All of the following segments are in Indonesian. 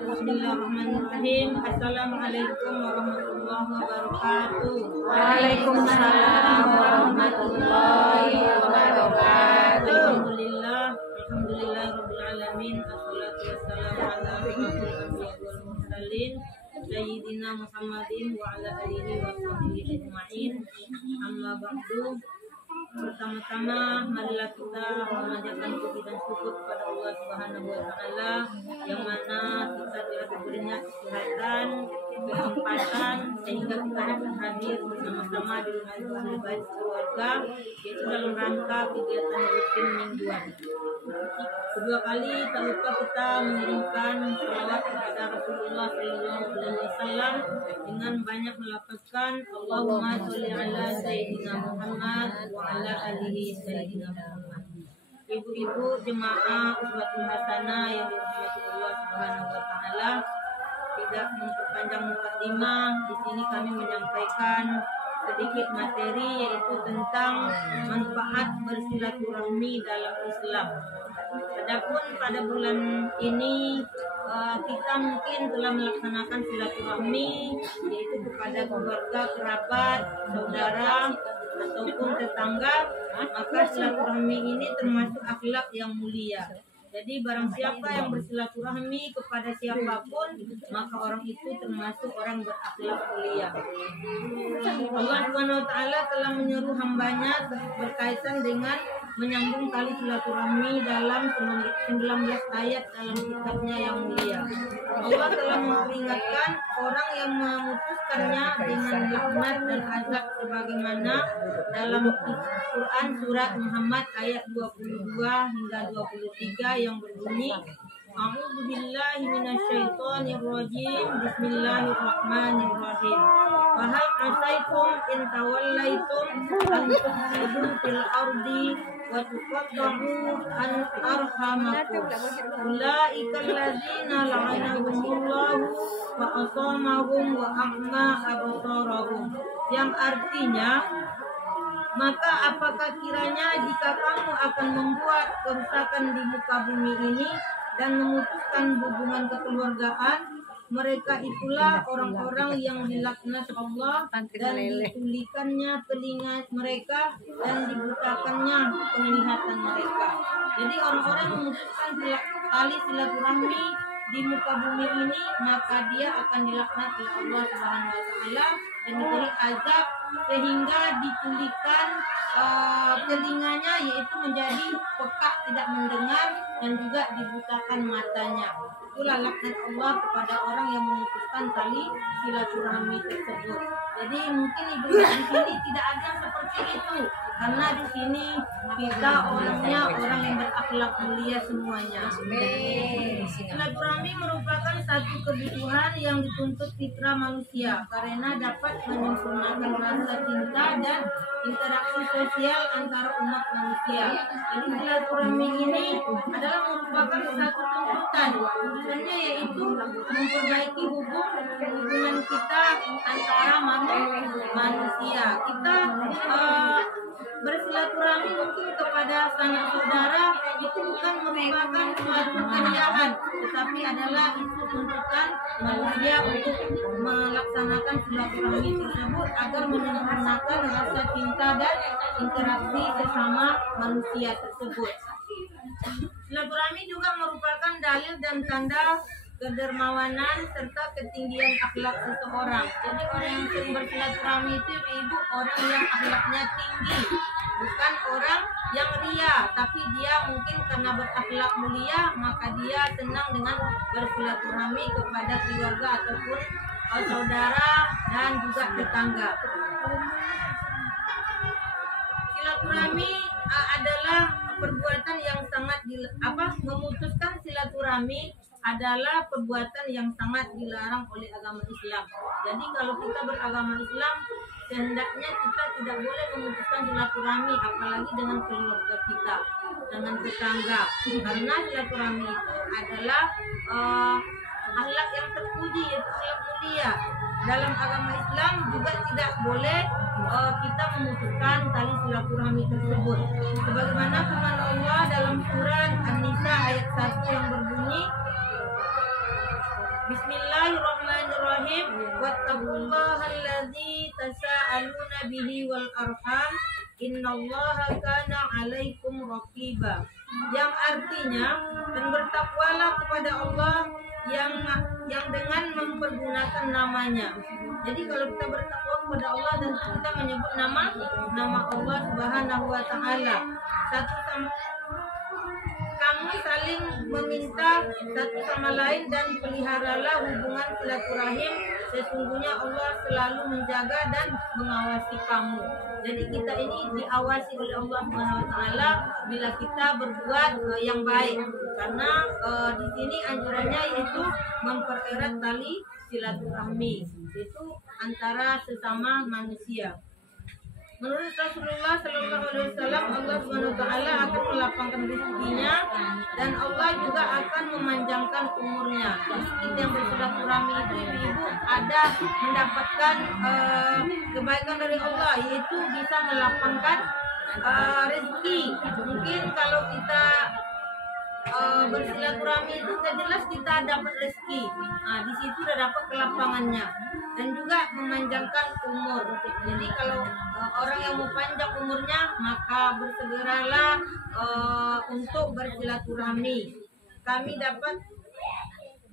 Bismillahirrahmanirrahim. Assalamualaikum warahmatullahi wabarakatuh. Waalaikumsalam warahmatullahi wabarakatuh. Alhamdulillah rabbil alamin. Wassalatu wassalamu ala asyrofil anbiya'i wal mursalin sayyidina Muhammadin wa ala alihi wa sahbihi ajma'in. Amma ba'du. Pertama-tama marilah kita memanjatkan puji dan syukur kepada Allah Subhanahu wa taala yang mana kita telah diberinya kesehatan, kesempatan sehingga kita dapat hadir bersama-sama di rumah ahli bait keluarga, yaitu dalam rangka kegiatan rutin mingguan. Kedua kali tak lupa kita mengirimkan salawat kepada Rasulullah SAW dengan banyak melafazkan Allahumma sholli ala sayyidina Muhammad wa ala alihi sayyidina Muhammad. Ibu-ibu jemaah uswatul hasanah yang dirahmati Allah Subhanahu wa taala, tidak memperpanjang mukadimah, di sini kami menyampaikan sedikit materi yaitu tentang manfaat bersilaturahmi dalam Islam. Adapun pada bulan ini kita mungkin telah melaksanakan silaturahmi yaitu kepada keluarga, kerabat, saudara ataupun tetangga, maka silaturahmi ini termasuk akhlak yang mulia. Jadi barang siapa yang bersilaturahmi kepada siapapun, maka orang itu termasuk orang berakhlak mulia. Allah Subhanahu wa taala telah menyeru hambanya berkaitan dengan menyambung tali silaturahmi dalam 19 ayat dalam kitabnya yang mulia. Allah telah memperingatkan orang yang memutuskannya dengan laknat dan azab sebagaimana dalam Quran surat Muhammad ayat 22 hingga 23 yang berbunyi, A'udzu billahi minasyaitonir rajim. Bismillahirrahmanirrahim. Wa hal asaitum in tawallaitum an tufsidu fil ardi wa tuqaddamu an arhamakum. Ulaika alladzina la'anahumullahu wa asamahum wa a'ma absarahum. Yang artinya, maka apakah kiranya jika kamu akan membuat kerusakan di muka bumi ini dan memutuskan hubungan kekeluargaan, mereka itulah orang-orang yang dilaknat Allah dan ditulikannya telinga mereka dan dibutakannya penglihatan mereka. Jadi orang-orang yang memutuskan tali silaturahmi di muka bumi ini, maka dia akan dilaknat oleh Allah Subhanahu wa taala dan diberi azab sehingga ditulikan telinganya, yaitu menjadi peka tidak mendengar dan juga dibutakan matanya. Itulah laknat Allah kepada orang yang memutuskan tali silaturahmi tersebut. Jadi mungkin ibu di sini tidak ada yang seperti itu, karena di sini kita orangnya orang yang berakhlak mulia semuanya. Silaturahmi merupakan satu kebutuhan yang dituntut fitrah manusia karena dapat menyempurnakan rasa cinta dan interaksi sosial antara umat manusia. Jadi silaturahmi ini adalah merupakan satu tuntutan, tujuannya yaitu memperbaiki hubungan kita antara manusia. Kita bersilaturahmi mungkin kepada sanak saudara itu bukan merupakan suatu keindahan, tetapi adalah itu tuntutan manusia untuk melaksanakan silaturahmi tersebut agar menyempurnakan rasa cinta dan interaksi sesama manusia tersebut. Silaturahmi juga merupakan dalil dan tanda kedermawanan serta ketinggian akhlak seseorang. Jadi orang yang sering bersilaturahmi itu ibu orang yang akhlaknya tinggi, bukan orang yang ria, tapi dia mungkin karena berakhlak mulia maka dia senang dengan bersilaturahmi kepada keluarga ataupun saudara dan juga tetangga. Silaturahmi adalah perbuatan yang sangat memutuskan silaturahmi adalah perbuatan yang sangat dilarang oleh agama Islam. Jadi kalau kita beragama Islam, sehendaknya kita tidak boleh memutuskan silaturahmi apalagi dengan keluarga kita, dengan tetangga, karena silaturahmi itu adalah akhlak yang terpuji, yaitu akhlak mulia. Dalam agama Islam juga tidak boleh kita memutuskan tali silaturahmi tersebut. Sebagaimana firman Allah dalam surat An-Nisa ayat 1 yang berbunyi, Bismillahirrahmanirrahim. Wattaqullaha alladzi tasaaluna bihi wal arham. Innallaha kana 'alaikum raqiba. Yang artinya, dan bertakwalah kepada Allah yang dengan mempergunakan namanya. Jadi kalau kita bertakwa kepada Allah dan kita menyebut nama Allah Subhanahu wa taala, kamu saling meminta satu sama lain dan peliharalah hubungan silaturahim. Sesungguhnya Allah selalu menjaga dan mengawasi kamu. Jadi kita ini diawasi oleh Allah Subhanahu wa taala bila kita berbuat yang baik. Karena di sini anjurannya yaitu mempererat tali silaturahmi itu antara sesama manusia. Menurut Rasulullah Sallallahu Alaihi Wasallam, Allah Subhanahu Wa Taala akan melapangkan rezekinya dan Allah juga akan memanjangkan umurnya. Kita yang bersilaturahmi itu ibu ada mendapatkan kebaikan dari Allah, yaitu bisa melapangkan rezeki. Mungkin kalau kita bersilaturahmi itu jelas kita dapat rezeki. Di situ udah dapat kelapangannya dan juga memanjangkan umur. Jadi kalau orang yang mau panjang umurnya maka bersegeralah untuk bersilaturahmi.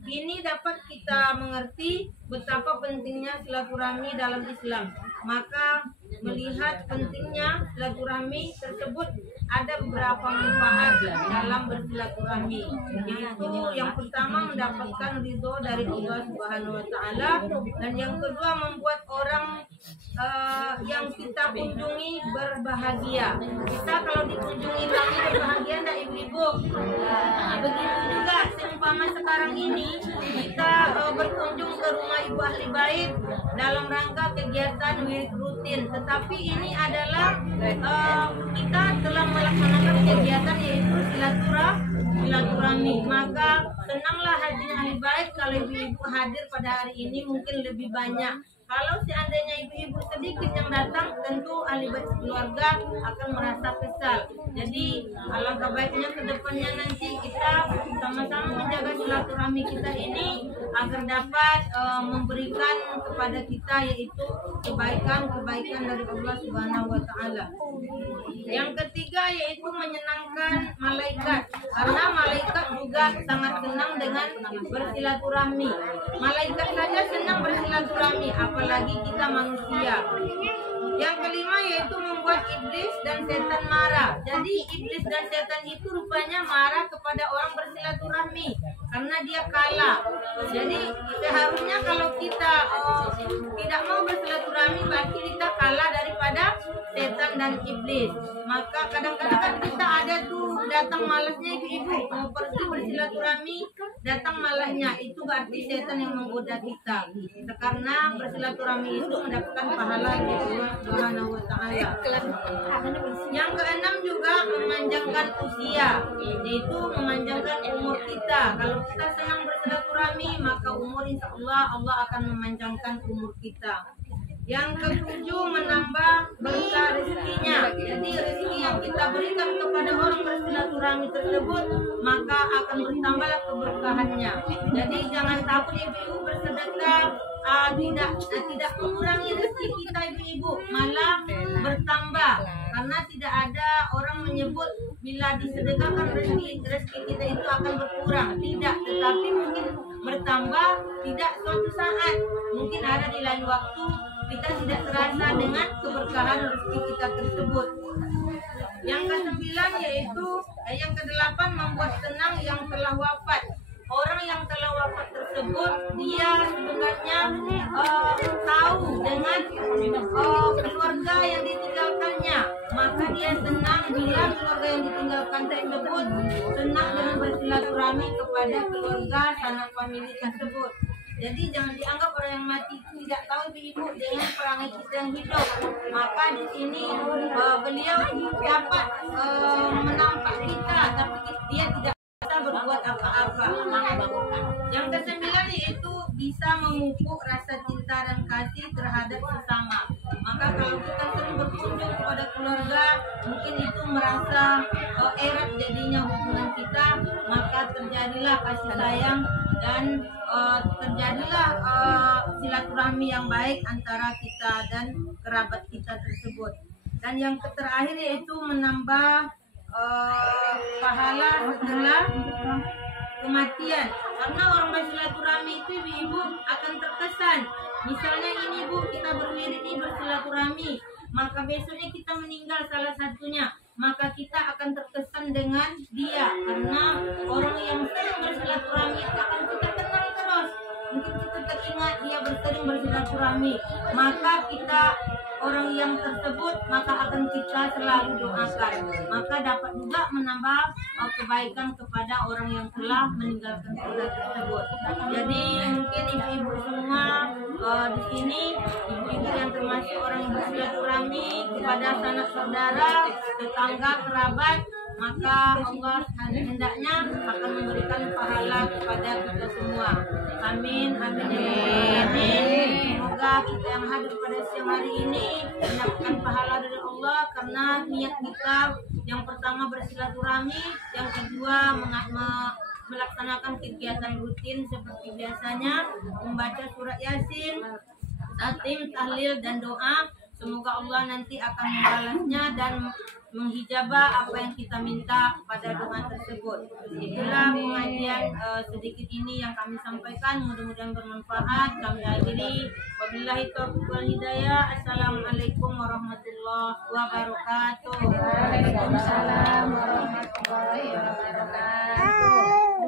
Ini dapat kita mengerti betapa pentingnya silaturahmi dalam Islam. Maka melihat pentingnya silaturahmi tersebut ada beberapa manfaat dalam bersilaturahmi. Yaitu yang pertama mendapatkan ridho dari Allah Subhanahu wa taala, dan yang kedua membuat orang yang kita kunjungi berbahagia. Kita kalau dikunjungi lagi berbahagia enggak ibu-ibu? Begitu juga seumpama sekarang ini kita berkunjung ke rumah ibu ahli bait dalam rangka kegiatan wirid rutin, tetapi ini adalah kita telah melaksanakan kegiatan yaitu silaturahmi. Maka senanglah hadirnya ahli bait kalau ibu-ibu hadir pada hari ini mungkin lebih banyak. Kalau seandainya ibu-ibu sedikit yang datang, tentu ahli bait keluarga akan merasa kesal. Jadi alangkah baiknya ke depannya nanti kita sama-sama menjaga silaturahmi kita ini agar dapat memberikan kepada kita yaitu kebaikan-kebaikan dari Allah Subhanahu wa taala. Yang ketiga yaitu menyenangkan malaikat, karena malaikat juga sangat senang dengan bersilaturahmi. Malaikat saja senang bersilaturahmi, apalagi kita manusia. Yang kelima yaitu membuat iblis dan setan marah. Jadi iblis dan setan itu rupanya marah kepada orang bersilaturahmi karena dia kalah. Jadi seharusnya kalau kita tidak mau bersilaturahmi berarti kita kalah daripada setan dan iblis. Maka kadang-kadang kan kita ada tuh datang malasnya ibu-ibu mau pergi bersilaturahmi, datang malasnya, itu berarti setan yang menggoda kita. Karena bersilaturahmi itu mendapatkan pahala dari Allah Subhanahu wa taala. Yang keenam juga memanjangkan usia, yaitu memanjangkan umur kita. Kalau kita senang bersilaturahmi maka umur insya Allah akan memanjangkan umur kita. Yang ketujuh menambah berkah rezekinya. Jadi rezeki yang kita berikan kepada orang bersilaturahmi tersebut maka akan bertambahlah keberkahannya. Jadi jangan takut ibu-ibu bersedekah tidak mengurangi rezeki kita ibu-ibu, malah bertambah. Karena tidak ada orang menyebut bila disedekahkan rezeki kita itu akan berkurang. Tidak, tetapi mungkin bertambah tidak suatu saat. Mungkin ada di lain waktu kita tidak terasa dengan keberkahan rezeki kita tersebut. Yang ke-9 yaitu yang ke-8 membuat senang yang telah wafat. Orang yang telah wafat tersebut dia sebenarnya tahu dengan keluarga yang ditinggalkannya, maka dia senang bila keluarga yang ditinggalkan tersebut senang dengan bersilaturahmi kepada keluarga sanak famili tersebut. Jadi jangan dianggap orang yang mati itu tidak tahu ibu dengan perangai kita yang hidup. Maka di sini beliau dapat menampak kita, tapi dia tidak bisa berbuat apa-apa. Yang ke-9 yaitu bisa memupuk rasa cinta dan kasih terhadap sesama. Maka kalau kita sering berkunjung kepada keluarga, mungkin itu merasa erat jadinya hubungan kita, maka terjadilah kasih sayang dan terjadilah silaturahmi yang baik antara kita dan kerabat kita tersebut. Dan yang terakhir yaitu menambah pahala setelah kematian. Karena orang bersilaturahmi itu ibu akan terkesan. Misalnya ini bu, kita berwirid ini bersilaturahmi, maka besoknya kita meninggal salah satunya, maka kita akan terkesan dengan dia. Karena orang yang sering bersilaturahmi itu akan kita kenal terus. Mungkin kita teringat dia sering bersilaturahmi, maka kita orang yang tersebut maka akan kita selalu doakan, maka dapat juga menambah kebaikan kepada orang yang telah meninggalkan kita tersebut. Jadi mungkin ibu-ibu semua di sini, ibu-ibu yang termasuk orang yang bersilaturahmi kepada sanak saudara, tetangga, kerabat, maka Allah hendaknya akan memberikan pahala kepada kita semua. Amin, amin, amin. Semoga kita yang hadir pada siang hari ini mendapatkan pahala dari Allah karena niat kita yang pertama bersilaturahmi, yang kedua melaksanakan kegiatan rutin seperti biasanya, membaca surat Yasin, tatim, tahlil, dan doa. Semoga Allah nanti akan membalasnya dan menghijabah apa yang kita minta pada doa tersebut. Itulah pengajian sedikit ini yang kami sampaikan. Mudah-mudahan bermanfaat. Kami akhiri. Wabillahi taufiq wal hidayah. Assalamualaikum warahmatullahi wabarakatuh. Waalaikumsalam warahmatullahi wabarakatuh.